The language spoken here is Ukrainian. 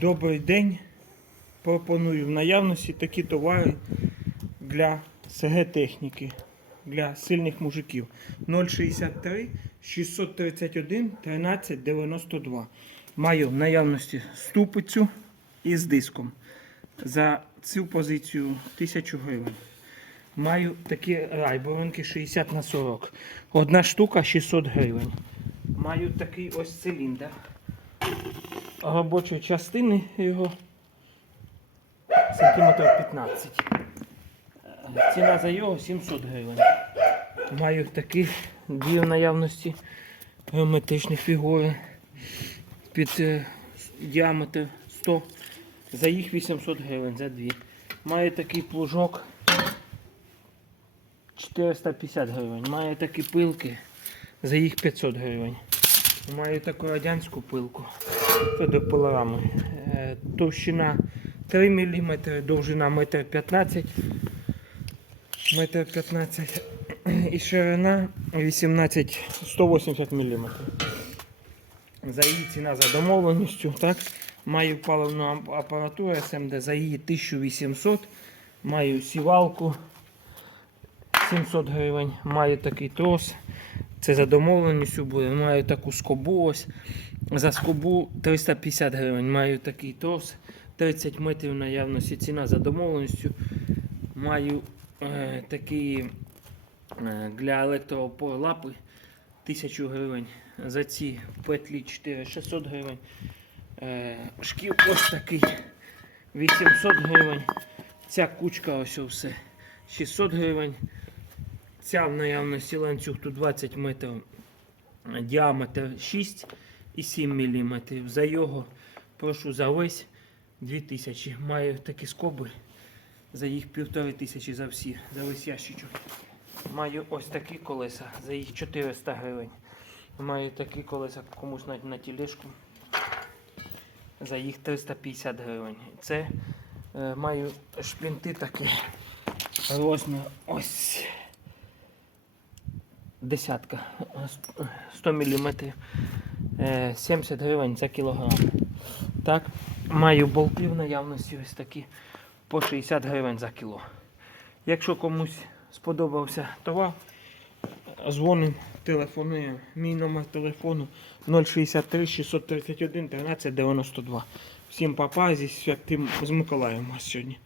Добрий день. Пропоную в наявності такі товари для СГ техніки, для сильних мужиків. 063 631 1392. Маю в наявності ступицю із диском. За цю позицію 1000 гривень. Маю такі райборонки 60 на 40. Одна штука 600 гривень. Маю такий ось циліндр робочої частини його сантиметрів 15. Е, Ціна за його 700 гривень. Маю такі дві в наявності геометричні фігури під е, діаметр 100. За їх 800 гривень за дві. Маю такий плужок 450 гривень. Маю такі пилки за їх 500 гривень. Маю таку радянську пилку. Це до пилорами. Е, Товщина 3 мм, довжина 1,15 м. 1,15 і ширина 18 180 мм. За її ціна за домовленістю. Так? Маю паливну апаратуру СМД за її 1800. Маю сівалку 700 гривень. Маю такий трос. Це за домовленістю буде. Маю таку скобу ось. За скобу 350 гривень. Маю такий трос. 30 метрів наявності. Ціна за домовленістю. Маю е, такі е, для електроопор лапи 1000 гривень. За ці петлі 4 600 гривень. Е, шкіл ось такий 800 гривень. Ця кучка ось все 600 гривень. Ця в наявності ланцюг тут 20 метрів, е, діаметр 6 і 7 мм. За його прошу за весь 2000. Маю такі скоби. За їх півтори тисячі за всі, за весь ящичок. Маю ось такі колеса, за їх 400 гривень. Маю такі колеса комусь на, на тілешку. За їх 350 гривень. Це е, маю шплінти такі. Розмір ось десятка. е, 100 мм. 70 гривень за кілограм. Так, маю болти в наявності ось такі по 60 гривень за кіло. Якщо комусь сподобався товар, дзвонимо, телефонуємо. Мій номер телефону 063 631 13 92. Всім папа, зі святим з Миколаєм сьогодні.